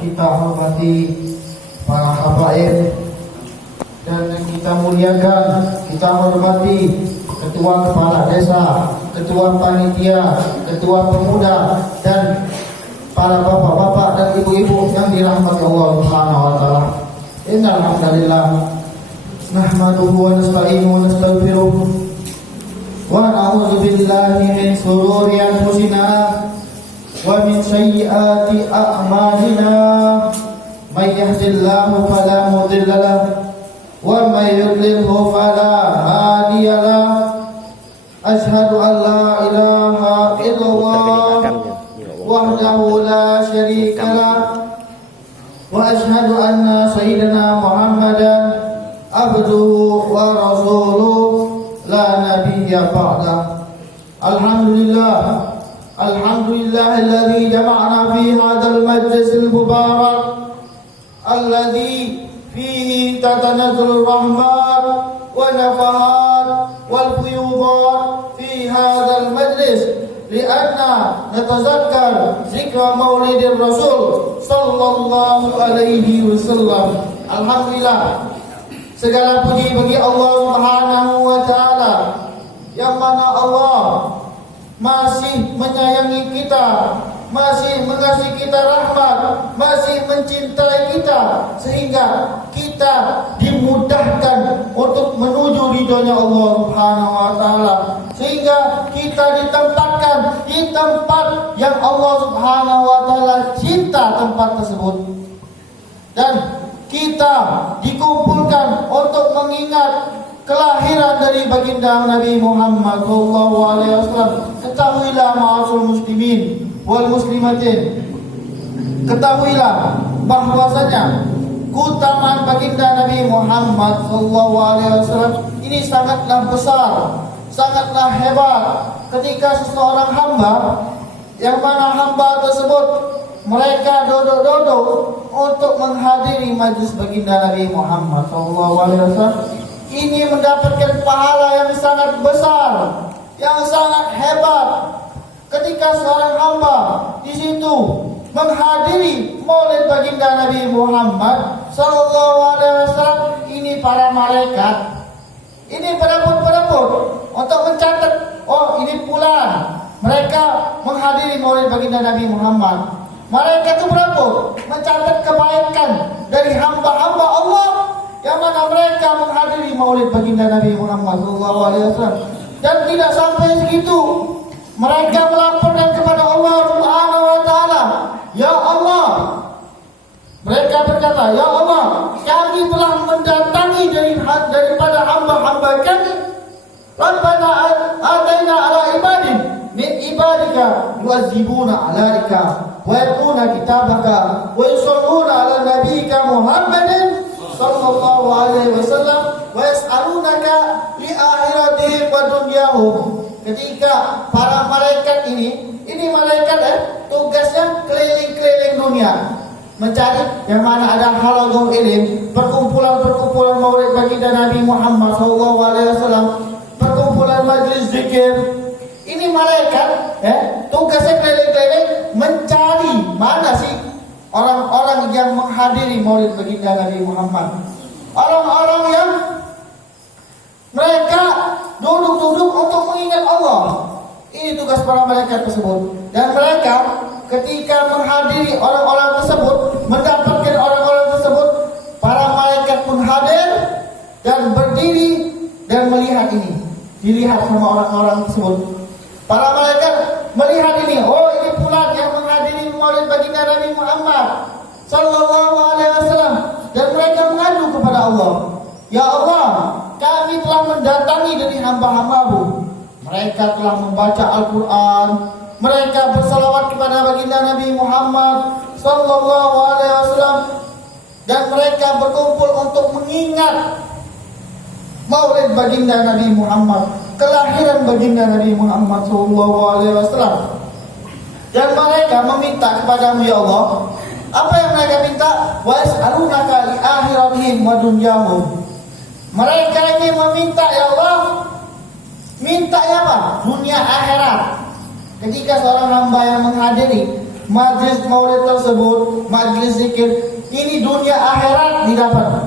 kita hormati para habaib dan kita muliakan, kita hormati ketua kepala desa, ketua panitia, ketua pemuda, dan para bapak-bapak dan ibu-ibu yang dirahmati Allah Subhanahu wa taala. Innal hamdalillah nahmaduhu wa nasta'inuhu wa nastaghfiruh wa na'udzu billahi min shururi anfusina wa min sayyiati a'malina. May yahdihillahu fala mudilla lahu wa may yudlilhu fala hadiya lahu. Asyhadu an la ilaha illallah wahdahu la syarika lah wa asyhadu anna sayyidina Muhammadan abduhu wa rasuluh la nabiyya ba'dah. Alhamdulillah alladzi jama'ana fi hadzal majlisil mubarak alladzi fihi tatanazzalu rahmat wa nafahat wal fuyudat fi hadzal majlis lianna natazakkar zikra maulidir Rasul sallallahu alaihi wasallam. Alhamdulillah, segala puji bagi Allah Subhanahu wa taala yang mana Allah masih menyayangi kita, masih mengasih kita rahmat, masih mencintai kita sehingga kita dimudahkan untuk menuju ridhonya Allah Subhanahu wa taala, sehingga kita ditempatkan di tempat yang Allah Subhanahu wa taala cinta tempat tersebut, dan kita dikumpulkan untuk mengingat kelahiran dari baginda Nabi Muhammad SAW. Ketahuilah ma'asyiral muslimin wal muslimatin, ketahuilah bahwasanya keutamaan baginda Nabi Muhammad SAW ini sangatlah besar, sangatlah hebat. Ketika seseorang hamba, yang mana hamba tersebut mereka dodok-dodok untuk menghadiri majlis baginda Nabi Muhammad SAW, ini mendapatkan pahala yang sangat besar, yang sangat hebat. Ketika seorang hamba di situ menghadiri maulid baginda Nabi Muhammad SAW, ini para malaikat, ini berebut-berebut untuk mencatat, oh ini bulan mereka menghadiri maulid baginda Nabi Muhammad. Mereka itu berebut mencatat kebaikan dari hamba-hamba Allah yang mana mereka menghadiri maulid baginda Nabi Muhammad SAW. Dan tidak sampai segitu, mereka melaporkan kepada Allah Subhanahu wa taala, ya Allah, mereka berkata, ya Allah, kami telah mendatangi daripada hamba-hamba kami. Rabbana ataina ala ibadin min ibadika yu'azzibuna alaika wa yaquna kitabaka wa yusalluna ala nabiyyika Muhammadin sallallahu alaihi wasallam wa yas'alunaka li akhiratihim wa dunyahum. Ketika para malaikat ini malaikat tugasnya keliling-keliling dunia mencari yang mana ada halaqah ilm, perkumpulan-perkumpulan maulid baginda Nabi Muhammad SAW, perkumpulan majlis zikir. Ini malaikat tugasnya keliling-keliling mencari mana sih orang-orang yang menghadiri maulid baginda Nabi Muhammad, orang-orang yang mereka duduk-duduk untuk mengingat Allah. Ini tugas para malaikat tersebut. Dan mereka ketika menghadiri orang-orang tersebut, mendapatkan orang-orang tersebut, para malaikat pun hadir dan berdiri dan melihat ini. Dilihat sama orang-orang tersebut. Para malaikat melihat ini, oh ini pula yang menghadiri maulid baginda Nabi Muhammad sallallahu alaihi wasallam, dan mereka mengadu kepada Allah, ya Allah, kami telah mendatangi dari hamba-hambamu. Mereka telah membaca Al-Quran, mereka bersalawat kepada baginda Nabi Muhammad sallallahu alaihi wasallam, dan mereka berkumpul untuk mengingat maulid baginda Nabi Muhammad, kelahiran baginda Nabi Muhammad sallallahu alaihi wasallam. Dan mereka meminta kepadamu, ya Allah, apa yang mereka minta? Wa yas'alunaka li akhiratihim wa dunyahum. Mereka ini meminta, ya Allah, minta apa? Dunia akhirat. Ketika seorang hamba yang menghadiri majlis maulid tersebut, majlis zikir, ini dunia akhirat didapat.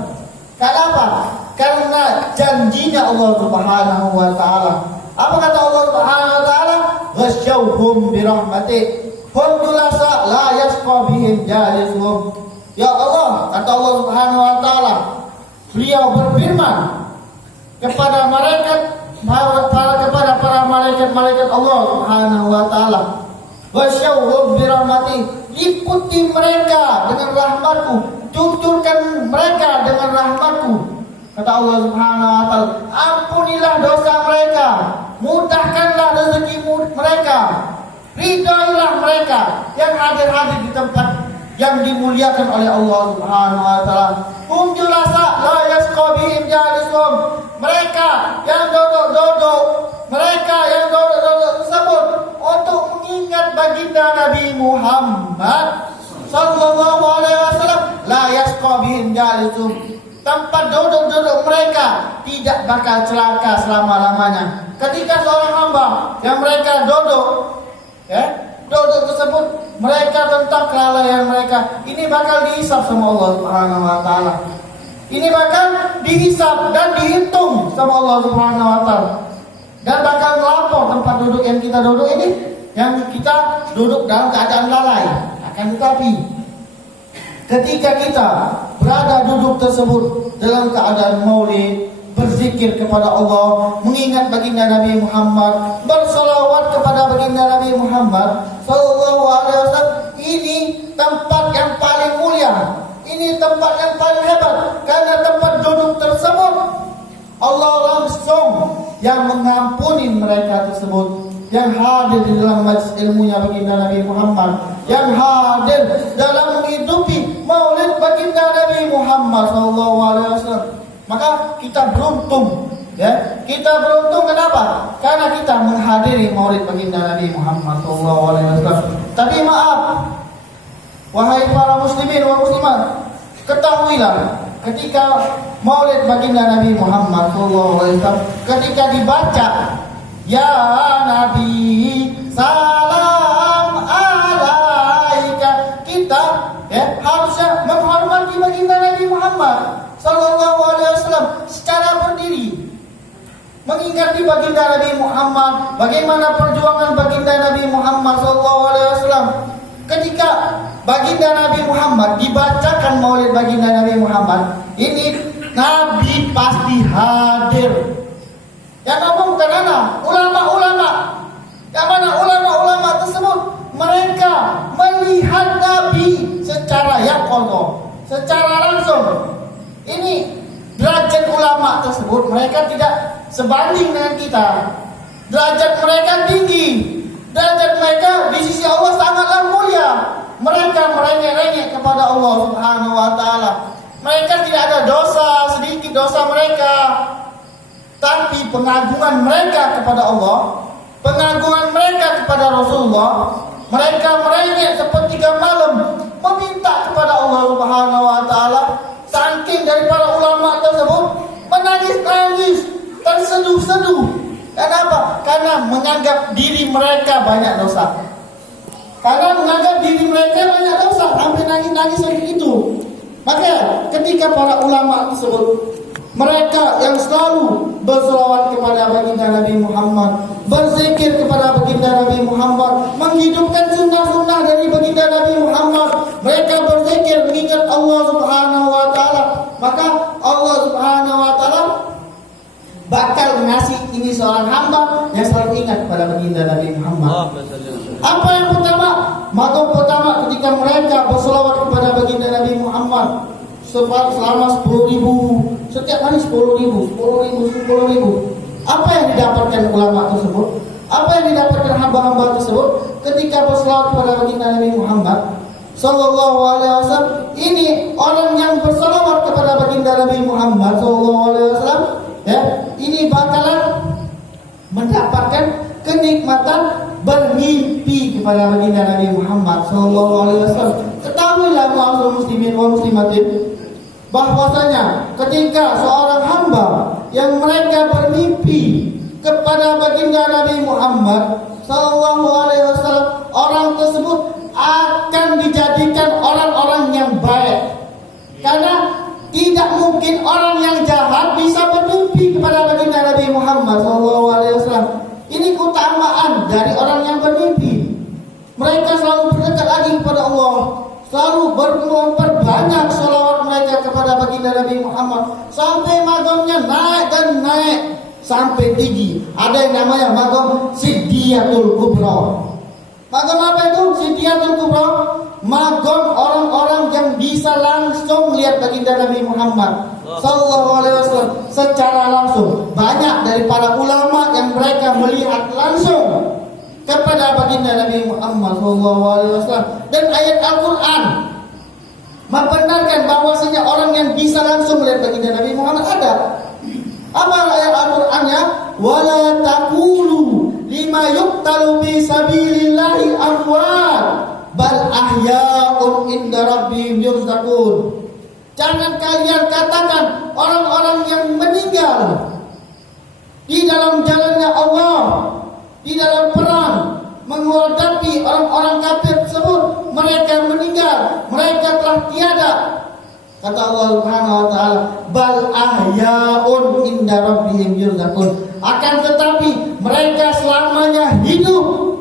Kenapa? Karena janjinya Allah Subhanahu wa taala. Apa kata Allah Subhanahu wa taala? Ghasyauhum birahmatih. Hum julasa la yasqa bihim jalisuhum. Ya Allah, kata Allah Subhanahu wa taala, Beliau berfirman kepada para malaikat Allah Subhanahu wa taala, wasyauhum birahmati, liputi mereka dengan rahmatku, cucurkan mereka dengan rahmatku. Kata Allah Subhanahu wa taala, ampunilah dosa mereka, mudahkanlah rezeki mereka, ridailah mereka yang hadir di tempat yang dimuliakan oleh Allah Subhanahu wa taala. Hum julasa la yasqa bihim jalisuhum. Mereka yang duduk-duduk, mereka yang duduk-duduk tersebut untuk mengingat baginda Nabi Muhammad sallallahu alaihi wasallam, la yasqa bihim jalisuhum. Tempat duduk-duduk mereka tidak bakal celaka selama-lamanya. Ketika seorang hamba yang mereka duduk tersebut, mereka tentang kelalaian mereka, ini bakal dihisab sama Allah Subhanahu wa taala. Ini bakal dihisab dan dihitung sama Allah Subhanahu wa taala. Dan bakal melapor tempat duduk yang kita duduk ini, yang kita duduk dalam keadaan lalai. Akan tetapi ketika kita berada duduk tersebut dalam keadaan maulid, berzikir kepada Allah, mengingat baginda Nabi Muhammad, bersolawat kepada baginda Nabi Muhammad sallallahu alaihi wasallam, ini tempat yang paling mulia, ini tempat yang paling hebat, karena tempat duduk tersebut Allah langsung yang mengampuni mereka tersebut, yang hadir di dalam majlis ilmunya baginda Nabi Muhammad, yang hadir dalam menghidupi maulid baginda Nabi Muhammad sallallahu alaihi wasallam. Maka kita beruntung, ya. Kita beruntung kenapa? Karena kita menghadiri maulid baginda Nabi Muhammad sallallahu alaihi wasallam. Tapi maaf, wahai para muslimin wa muslimat, ketahuilah ketika maulid baginda Nabi Muhammad sallallahu alaihi wasallam ketika dibaca, ya Nabi salam alaika, kita harusnya menghormati baginda Nabi Muhammad sallallahu alaihi wasallam secara berdiri, mengingati baginda Nabi Muhammad, bagaimana perjuangan baginda Nabi Muhammad sallallahu alaihi wasallam. Ketika baginda Nabi Muhammad dibacakan maulid baginda Nabi Muhammad, ini Nabi pasti hadir. Yang ngomong bukan anak, ulama-ulama. Yang mana ulama-ulama tersebut mereka melihat Nabi secara yaqadha, secara langsung. Ini derajat ulama tersebut, mereka tidak sebanding dengan kita. Derajat mereka tinggi, derajat mereka di sisi Allah sangatlah mulia. Mereka merengek-rengek kepada Allah Subhanahu wa taala. Mereka tidak ada dosa, sedikit dosa mereka. Tapi pengagungan mereka kepada Allah, pengagungan mereka kepada Rasulullah, mereka merengek sepertiga malam meminta kepada Allah Subhanahu wa taala. Saking dari para ulama tersebut menangis-nangis, terseduh-seduh. Kenapa? Karena menganggap diri mereka banyak dosa. Karena menganggap diri mereka banyak dosa, sampai nangis-nangis seperti itu. Maka ketika para ulama tersebut, mereka yang selalu berselawat kepada baginda Nabi Muhammad, berzikir kepada baginda Nabi Muhammad, menghidupkan sunnah-sunnah dari baginda Nabi Muhammad, mereka berzikir mengingat Allah Subhanahu wa taala, maka Allah Subhanahu wa taala bakal ngasih ini seorang hamba yang selalu ingat kepada baginda Nabi Muhammad. Apa yang pertama? Maka pertama ketika mereka berselawat kepada baginda Nabi Muhammad selama 10.000, setiap hari 10.000. Apa yang didapatkan ulama tersebut? Apa yang didapatkan hamba-hamba tersebut ketika berselawat kepada baginda Nabi Muhammad sallallahu alaihi wasallam? Ini orang yang berselawat kepada baginda Nabi Muhammad sallallahu alaihi wasallam, ya, ini bakalan mendapatkan kenikmatan bermimpi kepada baginda Nabi Muhammad sallallahu alaihi wasallam. Ketahuilah ma'asyiral muslimin wa muslimatin, bahwasanya ketika seorang hamba yang mereka bermimpi kepada baginda Nabi Muhammad sallallahu alaihi wasallam, orang tersebut akan dijadikan orang-orang yang baik. Karena tidak mungkin orang yang jahat bisa bermimpi kepada baginda Nabi Muhammad SAW. Ini keutamaan dari orang yang bermimpi. Mereka selalu berdekat lagi kepada Allah, selalu memperbanyak sholawat mereka kepada baginda Nabi Muhammad sampai magamnya naik dan naik sampai tinggi. Ada yang namanya magam Siddiyatul Kubra. Magam apa itu? Siddiyatul Kubra. Magam orang-orang yang bisa langsung lihat baginda Nabi Muhammad sallallahu alaihi wasallam secara langsung. Banyak dari para ulama yang mereka melihat langsung kepada baginda Nabi Muhammad sallallahu alaihi wasallam. Dan ayat Al-Qur'an membenarkan bahwasanya orang yang bisa langsung melihat baginda Nabi Muhammad ada. Apa ayat Al-Qur'annya? Wala taqulu lima yuqtalu fi sabilillahi amwat bal ahya'un inda rabbihim yurzaqun. Jangan kalian katakan orang-orang yang meninggal di dalam jalannya Allah, di dalam perang menghadapi orang-orang kafir tersebut, mereka meninggal, mereka telah tiada. Kata Allah Subhanahu wa taala, bal ahya'un inda rabbihim yurzaqun. Akan tetapi mereka selamanya hidup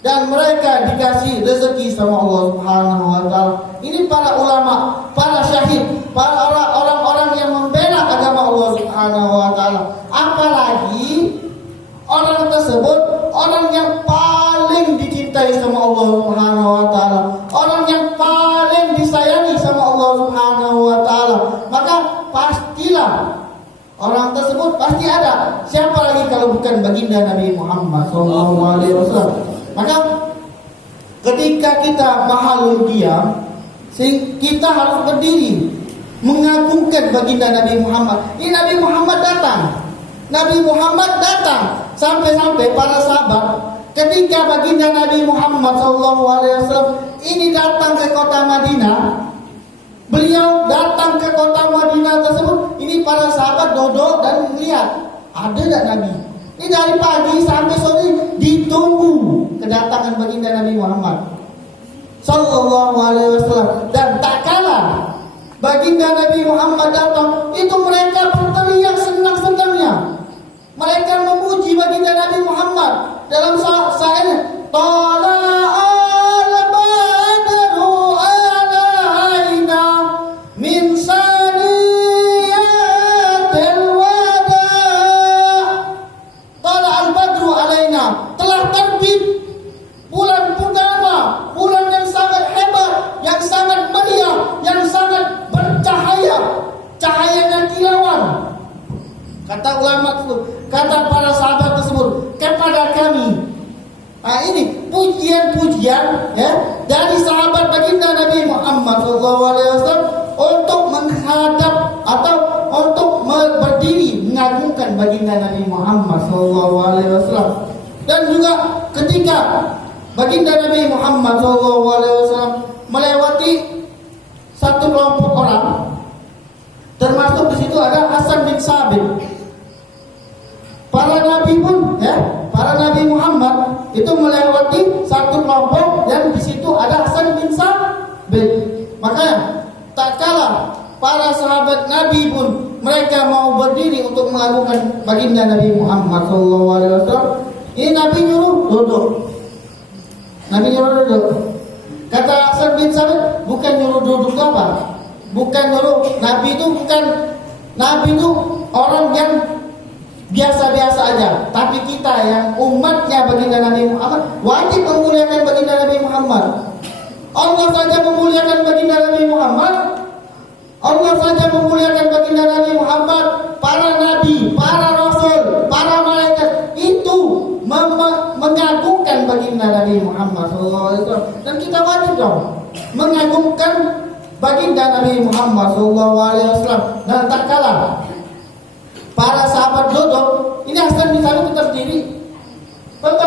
dan mereka dikasih rezeki sama Allah Subhanahu wa taala. Ini para ulama, para syahid, para orang-orang yang membela agama Allah Subhanahu wa taala. Apalagi orang tersebut orang yang paling dicintai sama Allah Subhanahu wa taala, orang yang paling disayangi sama Allah Subhanahu wa taala. Maka pastilah orang tersebut pasti ada. Siapa lagi kalau bukan baginda Nabi Muhammad sallallahu alaihi wasallam? Maka ketika kita mahalul qiyam, kita harus berdiri mengagungkan baginda Nabi Muhammad. Ini Nabi Muhammad datang. Nabi Muhammad datang sampai-sampai para sahabat ketika baginda Nabi Muhammad SAW ini datang ke kota Madinah. Beliau datang ke kota Madinah tersebut. Ini para sahabat duduk dan melihat ada tak Nabi. Ini dari pagi sampai sore ditunggu kedatangan baginda Nabi Muhammad sallallahu alaihi wasallam. Dan tak kalah baginda Nabi Muhammad datang, itu mereka berteriak senang-senangnya. Mereka memuji baginda Nabi Muhammad dalam syair Tala'al badru alaina min saniyatil wada. Tala'al badru alaina, telah terbit bulan purnama, bulan yang sangat hebat, yang sangat meriah, yang sangat bercahaya, cahayanya kilauan. Kata ulama tersebut, kata para sahabat tersebut kepada kami. Nah, ini pujian-pujian ya dari sahabat baginda Nabi Muhammad SAW untuk menghadap atau untuk berdiri mengagungkan baginda Nabi Muhammad SAW. Dan juga ketika baginda Nabi Muhammad SAW melewati satu kelompok orang, termasuk di situ ada Hasan bin Sabit. Para nabi pun, ya, para nabi Muhammad itu melewati satu kelompok dan di situ ada Hasan bin Sabit. Maka tak kalah para sahabat Nabi pun mereka mau berdiri untuk mengagungkan baginda Nabi Muhammad SAW. Ini Nabi nyuruh duduk. Nabi nyuruh duduk. Kata Hasan bin Sabit, bukan nyuruh duduk apa? Bukan nyuruh. Nabi itu orang yang biasa-biasa aja. Tapi kita yang umatnya baginda Nabi Muhammad wajib memuliakan baginda Nabi Muhammad. Allah saja memuliakan baginda Nabi Muhammad. Allah saja memuliakan baginda Nabi Muhammad. Para nabi, para rasul, para malaikat itu mengagungkan baginda Nabi Muhammad SAW. Dan kita wajib dong mengagungkan baginda Nabi Muhammad SAW. Dan tak kalah para sahabat duduk, ini Hasan bin Sabit tetap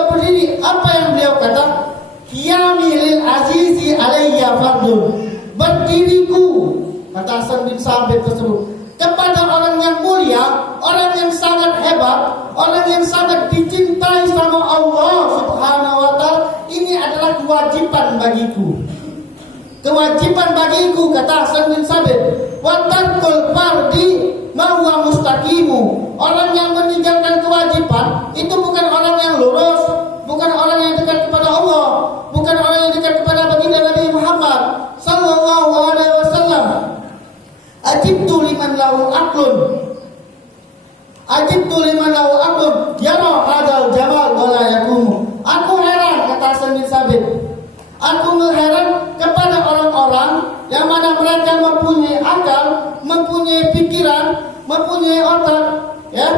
berdiri. Apa yang beliau kata? Qiyami lil azizi alayya fardun. Berdiriku, kata Hasan bin Sabit tersebut, kepada orang yang mulia, orang yang sangat hebat, orang yang sangat dicintai sama Allah Subhanahu wa taala, ini adalah adalah kewajiban bagiku. Kewajiban bagiku, kata Hasan bin Sabit, wa tarkul fardi ma huwa mustaqimu. Orang yang meninggalkan kewajiban itu bukan orang yang lurus, bukan orang yang dekat kepada Allah, bukan orang yang dekat kepada baginda Nabi Muhammad sallallahu alaihi wasallam. Ajibtu liman lahu aqlun, ajibtu liman lahu aqlun yara hadzal jamal wa la yaqumu. Aku heran, kata Hasan bin Sabit, aku heran kepada orang-orang yang mana mereka mempunyai akal, mempunyai pikiran, mempunyai otak, ya.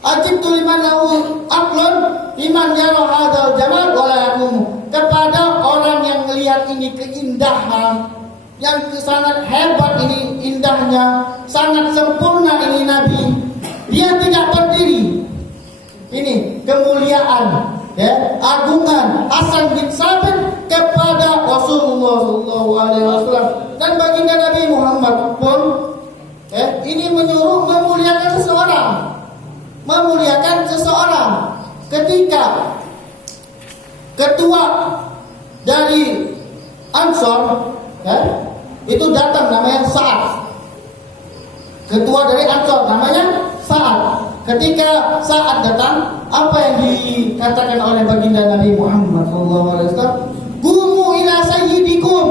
Ajibtu liman lahu aqlun liman yara hadzal jamal wa la yaqumu. Kepada orang yang melihat ini keindahan, yang sangat hebat ini indahnya, sangat sempurna ini Nabi, dia tidak berdiri. Ini kemuliaan, ya, agungan Hasan bin Sabit kepada Rasulullah sallallahu alaihi wasallam dan baginda Nabi Muhammad pun, ya, ini menyuruh memuliakan seseorang ketika ketua dari Ansor, ya, itu datang, namanya Sa'ad. Ketua dari Ansor namanya Sa'ad. Ketika Sa'ad datang, apa yang dikatakan oleh baginda Nabi Muhammad SAW? Qumu ila sayyidikum,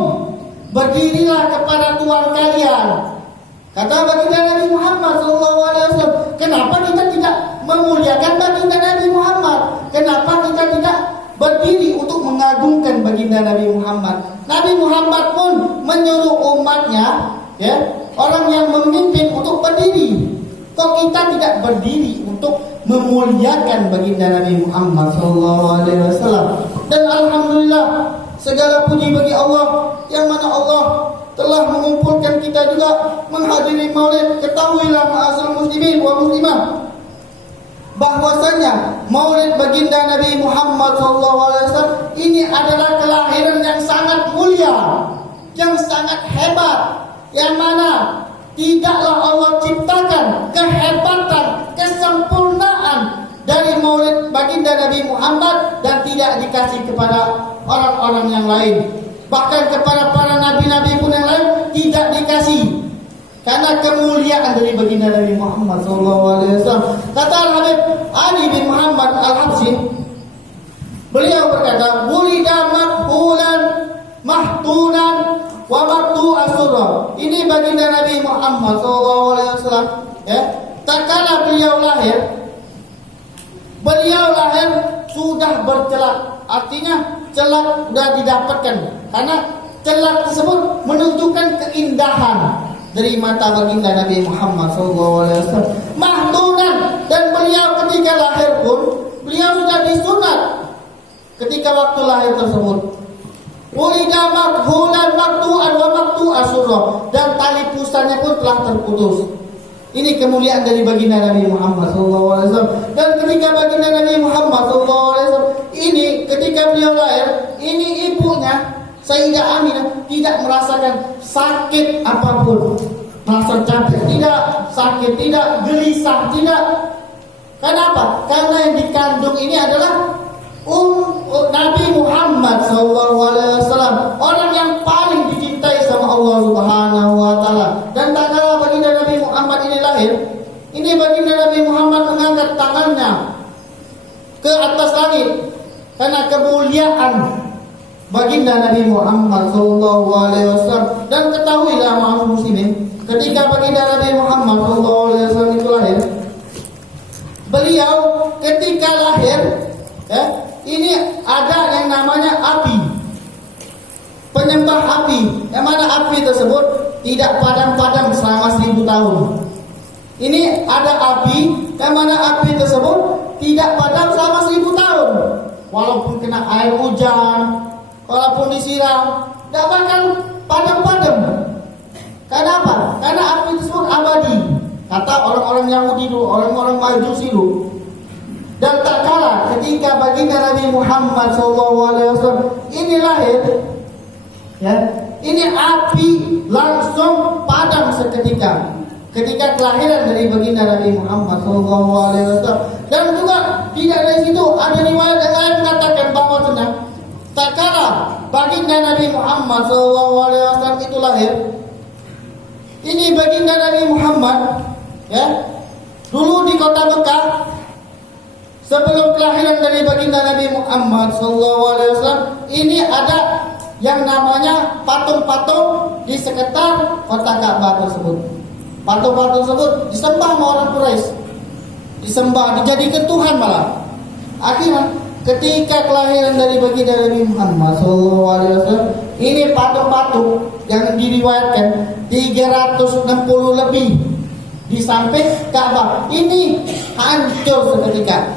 berdirilah kepada tuan kalian. Kata baginda Nabi Muhammad SAW, kenapa kita tidak memuliakan baginda Nabi Muhammad? Kenapa kita tidak berdiri untuk mengagungkan baginda Nabi Muhammad? Nabi Muhammad pun menyuruh umatnya, ya, orang yang memimpin untuk berdiri. Kok kita tidak berdiri untuk memuliakan baginda Nabi Muhammad SAW? Dan alhamdulillah, segala puji bagi Allah yang mana Allah telah mengumpulkan kita juga menghadiri Maulid. Ketahuilah ma'asyiral muslimin wa muslimah, bahwasanya Maulid baginda Nabi Muhammad SAW ini adalah kelahiran yang sangat mulia, yang sangat hebat, yang mana tidaklah Allah ciptakan kehebatan, kesempurnaan dari Maulid baginda Nabi Muhammad dan tidak dikasih kepada orang-orang yang lain. Bahkan kepada para nabi-nabi pun yang lain tidak dikasih, karena kemuliaan dari baginda Nabi Muhammad SAW. Kata Al-Habib Ali bin Muhammad Al-Habsyi, beliau berkata, "Wulida makhulan mahtunan wa maktu asurra." Ini baginda Nabi Muhammad SAW, ya. Tak kala beliau lahir sudah bercelak. Artinya celak sudah didapatkan, karena celak tersebut menunjukkan keindahan dari mata baginda Nabi Muhammad SAW. Mahtunan, dan beliau ketika lahir pun beliau sudah disunat ketika waktu lahir tersebut. Ulida makhulan maktu'an wa maktu asurra, dan tali pusarnya pun telah terputus. Ini kemuliaan dari baginda Nabi Muhammad SAW. Dan ketika baginda Nabi Muhammad SAW ini, ketika beliau lahir, ini ibunya Sayyidah Aminah tidak merasakan sakit apapun, merasa capek tidak, sakit tidak, gelisah tidak. Kenapa? Karena yang dikandung ini adalah Nabi Muhammad SAW, orang yang paling dicintai sama Allah Subhanahu wa Ta'ala. Dan tak kala baginda Nabi Muhammad ini lahir, ini baginda Nabi Muhammad mengangkat tangannya ke atas langit karena kemuliaan baginda Nabi Muhammad SAW. Dan ketahuilah ma'asyiral muslimin, ketika baginda Nabi Muhammad SAW itu lahir, beliau ketika lahir, ya, ini ada yang namanya api, penyembah api, yang mana api tersebut tidak padam-padam selama 1000 tahun. Ini ada api, yang mana api tersebut tidak padam selama 1000 tahun. Walaupun kena air hujan, walaupun disiram, tidak bakal padam-padam. Kenapa? Karena api tersebut abadi. Kata orang-orang Yahudi dulu, orang-orang Majusi dulu. Dan tak kala ketika baginda Nabi Muhammad SAW ini lahir, ya, ini api langsung padam seketika ketika kelahiran dari baginda Nabi Muhammad SAW. Dan juga tidak dari situ, ada riwayat yang lain mengatakan bahwa tak kala baginda Nabi Muhammad SAW itu lahir, ini baginda Nabi Muhammad, ya, dulu di kota Mekah, sebelum kelahiran dari baginda Nabi Muhammad SAW, ini ada yang namanya patung-patung di sekitar kota Ka'bah tersebut. Patung-patung tersebut disembah sama orang Quraisy, disembah, dijadikan Tuhan malah. Akhirnya ketika kelahiran dari baginda Nabi Muhammad SAW, ini patung-patung yang diriwayatkan 360 lebih di samping Ka'bah ini hancur seketika.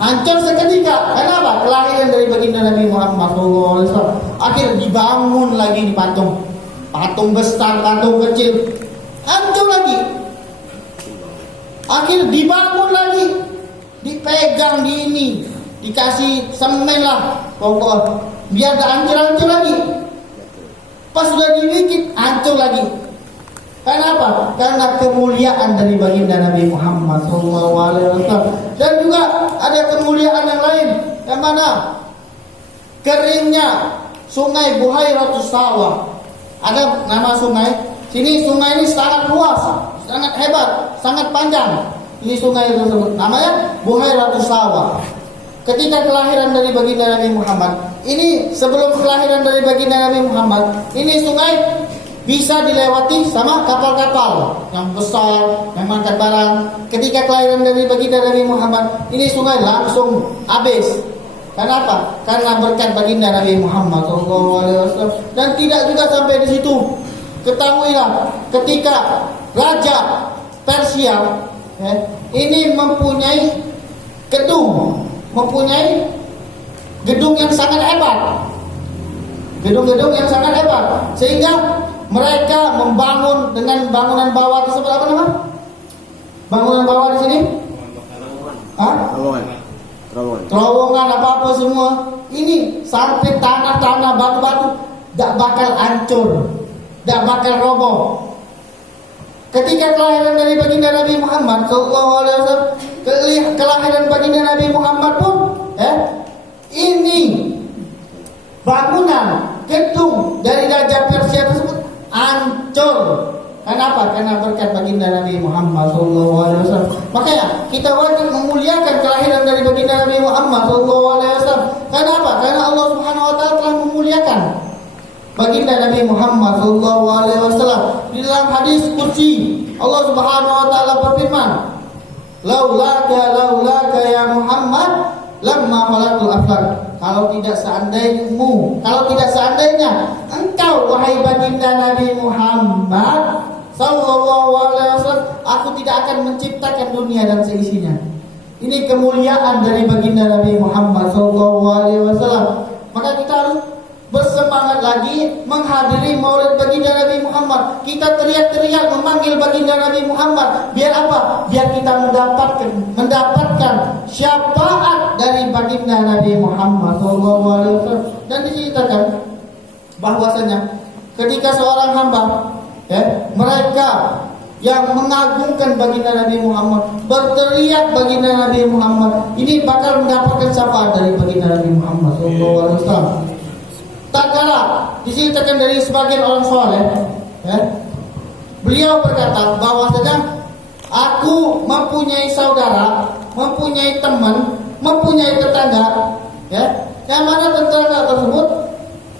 Hancur seketika. Kenapa? Kelahiran dari baginda Nabi Muhammad SAW. Akhirnya dibangun lagi di patung. Patung besar, patung kecil, hancur lagi. Akhirnya dibangun lagi, dipegang di ini, dikasih semen lah pokoknya, biar tak hancur-hancur lagi. Pas sudah dibikin hancur lagi. Kenapa? Karena kemuliaan dari baginda Nabi Muhammad SAW. Dan juga ada kemuliaan yang lain, yang mana keringnya sungai Buhairatus Sawah. Ada nama sungai. Sini sungai ini sangat luas, sangat hebat, sangat panjang. Ini sungai tersebut namanya Buhairatus Sawah. Ketika kelahiran dari baginda Nabi Muhammad, ini sebelum kelahiran dari baginda Nabi Muhammad, ini sungai bisa dilewati sama kapal-kapal yang besar, yang mengangkat barang. Ketika kelahiran dari baginda Nabi Muhammad, ini sungai langsung habis. Kenapa? Karena berkat baginda Nabi Muhammad SAW. Dan tidak juga sampai di situ. Ketahuilah, ketika Raja Persia, ini mempunyai gedung yang sangat hebat, gedung-gedung yang sangat hebat, sehingga mereka membangun dengan bangunan bawah tersebut. Apa nama bangunan bawah di sini? Terowongan apa semua. Ini sampai tanah-tanah, batu-batu tidak bakal hancur, tidak bakal roboh. Ketika kelahiran dari baginda Nabi Muhammad SAW, kelahiran baginda Nabi Muhammad pun, ini bangunan gedung dari Raja Persia tersebut hancur. Kenapa? Karena berkat baginda Nabi Muhammad SAW. Makanya kita wajib memuliakan kelahiran dari baginda Nabi Muhammad SAW. Kenapa? Karena Allah Subhanahu Wa Taala telah memuliakan baginda Nabi Muhammad SAW. Di dalam hadis qudsi, Allah Subhanahu Wa Taala berfirman, Laulaka ya Muhammad lamma khalaqul aflak. Kalau tidak seandainya engkau wahai baginda Nabi Muhammad sallallahu alaihi wasallam, aku tidak akan menciptakan dunia dan seisinya. Ini kemuliaan dari baginda Nabi Muhammad sallallahu alaihi wasallam. Maka kita harus bersemangat lagi menghadiri maulid baginda Nabi Muhammad. Kita teriak-teriak memanggil baginda Nabi Muhammad. Biar apa? Biar kita mendapatkan syafaat dari baginda Nabi Muhammad SAW. Dan diceritakan bahwasanya ketika seorang hamba, mereka yang mengagungkan baginda Nabi Muhammad, berteriak baginda Nabi Muhammad, ini bakal mendapatkan syafaat dari baginda Nabi Muhammad SAW. Tak kala diceritakan dari sebagian orang soleh, beliau berkata bahwasanya aku mempunyai saudara, mempunyai teman, mempunyai tetangga, yang mana tetangga tersebut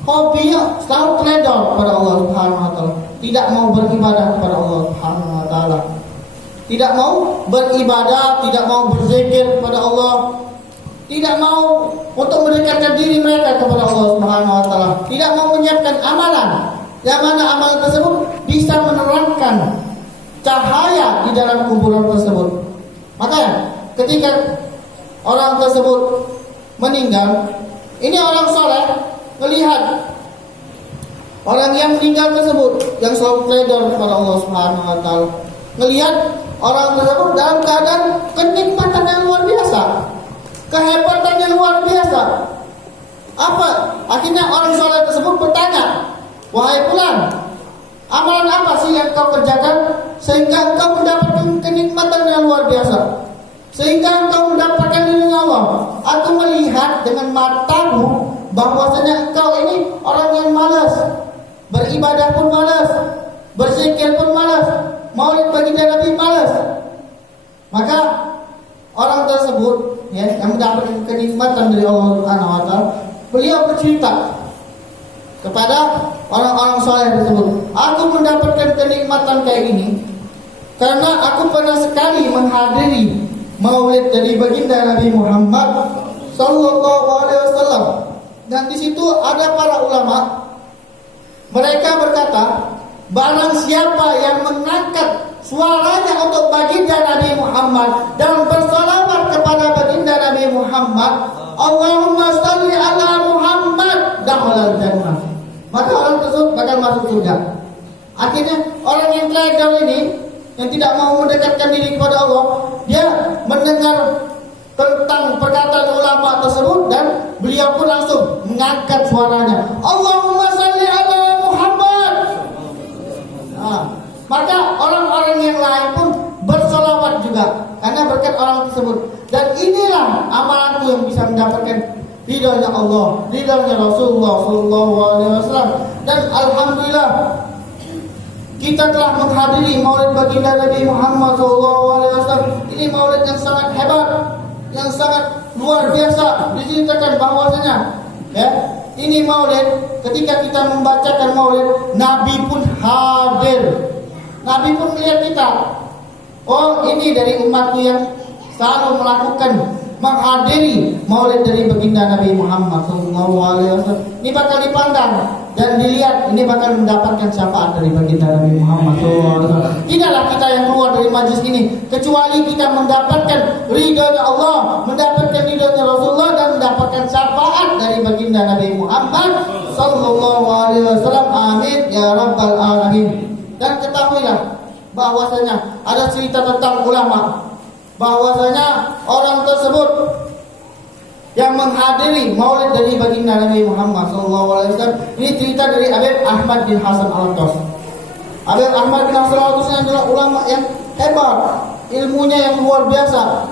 hobinya selalu teledor kepada Allah Subhanahu Wa Taala, tidak mau beribadah kepada Allah Subhanahu Wa Taala, tidak mau beribadah, tidak mau berzikir kepada Allah, tidak mau untuk mendekatkan diri mereka kepada Allah Subhanahu Wa Taala, tidak mau menyiapkan amalan, yang mana amalan tersebut bisa menerangkan cahaya di dalam kuburan tersebut. Makanya ketika orang tersebut meninggal, ini orang soleh melihat orang yang meninggal tersebut yang selalu teledor kepada Allah Subhanahu Wa Taala, melihat orang tersebut dalam keadaan kenikmatan yang luar biasa, kehebatan yang luar biasa. Apa? Akhirnya orang soleh tersebut bertanya, wahai fulan, amalan apa sih yang kau kerjakan sehingga engkau mendapatkan kenikmatan yang luar biasa, sehingga engkau mendapatkan ridho Allah? Aku melihat dengan mataku bahwasanya engkau ini orang yang malas, beribadah pun malas, berzikir pun malas, maulid baginda Nabi malas. Maka orang tersebut yang mendapatkan kenikmatan dari Allah Subhanahu wa taala, beliau bercerita kepada orang-orang soleh tersebut, aku mendapatkan kenikmatan kayak gini karena aku pernah sekali menghadiri maulid dari baginda Nabi Muhammad sallallahu alaihi wasallam. Dan di situ ada para ulama, mereka berkata, barang siapa yang mengangkat suaranya untuk baginda Nabi Muhammad dan bersalawat kepada baginda Nabi Muhammad, Allahumma salli ala Muhammad, dakhalal jannah, maka orang tersebut bakal masuk surga. Akhirnya orang yang gagal ini, yang tidak mau mendekatkan diri kepada Allah, dia mendengar tentang perkataan ulama tersebut dan beliau pun langsung mengangkat suaranya, Allahumma salli ala Muhammad. Maka orang-orang yang lain pun bersolawat juga karena berkat orang tersebut. Dan inilah amalanku yang bisa mendapatkan ridhonya Allah, ridhonya Rasulullah sallallahu alaihi wasallam. Dan alhamdulillah kita telah menghadiri maulid baginda Nabi Muhammad sallallahu alaihi wasallam. Ini maulid yang sangat hebat, yang sangat luar biasa. Diceritakan bahwasanya ini maulid, ketika kita membacakan maulid, Nabi pun hadir. Nabi pun melihat kita. Oh, ini dari umatku yang selalu melakukan menghadiri maulid dari baginda Nabi Muhammad sallallahu alaihi wasallam. Ini bakal dipandang dan dilihat, ini bakal mendapatkan syafaat dari baginda Nabi Muhammad sallallahu alaihi wasallam. Tidaklah kita yang keluar dari majlis ini kecuali kita mendapatkan ridhonya Allah, mendapatkan ridhonya Rasulullah, dan mendapatkan syafaat dari baginda Nabi Muhammad sallallahu alaihi wasallam. Amin ya rabbal alamin. Dan ketahuilah bahwasanya ada cerita tentang ulama, bahwasanya orang tersebut yang menghadiri maulid dari baginda Nabi Muhammad SAW. Ini cerita dari Habib Ahmad bin Hasan Al-Attas. Habib Ahmad bin Hasan Al-Attas adalah ulama yang hebat, ilmunya yang luar biasa.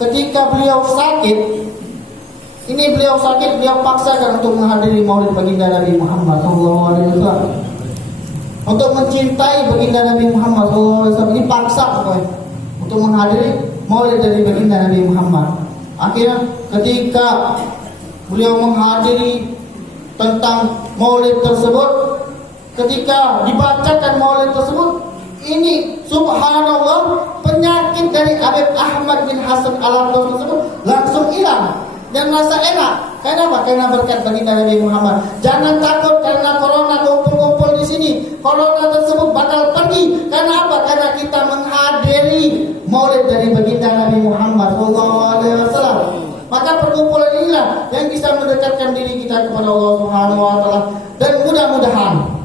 Ketika beliau sakit, beliau paksakan untuk menghadiri maulid baginda Nabi Muhammad SAW. Untuk mencintai baginda Nabi Muhammad SAW, ini paksa pokoknya untuk menghadiri maulid dari baginda Nabi Muhammad. Akhirnya ketika beliau menghadiri tentang maulid tersebut, ketika dibacakan maulid tersebut, ini subhanallah, penyakit dari Habib Ahmad bin Hasan Al-Attas tersebut langsung hilang dan rasa enak. Kenapa? Karena berkat baginda Nabi Muhammad. Jangan takut karena corona kumpul-kumpul di sini. Corona tersebut bakal pergi. Karena apa? Karena kita menghadiri maulid dari baginda Nabi Muhammad SAW. Maka perkumpulan inilah yang bisa mendekatkan diri kita kepada Allah Subhanahu wa taala. Dan mudah-mudahan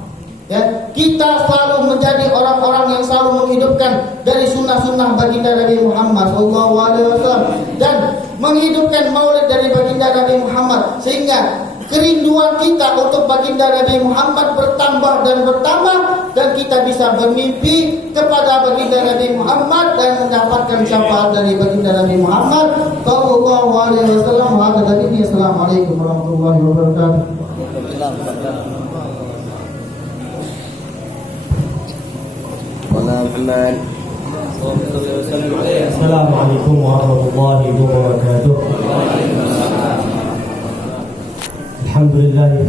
kita selalu menjadi orang-orang yang selalu menghidupkan dari sunnah-sunnah baginda Nabi Muhammad SAW dan menghidupkan maulid dari baginda Nabi Muhammad, sehingga kerinduan kita untuk baginda Nabi Muhammad bertambah dan bertambah, dan kita bisa bermimpi kepada baginda Nabi Muhammad dan mendapatkan syafaat dari baginda Nabi Muhammad sallallahu alaihi wasallam. Assalamualaikum warahmatullahi wabarakatuh. Muhammad. Assalamualaikum warahmatullahi wabarakatuh. Alhamdulillah.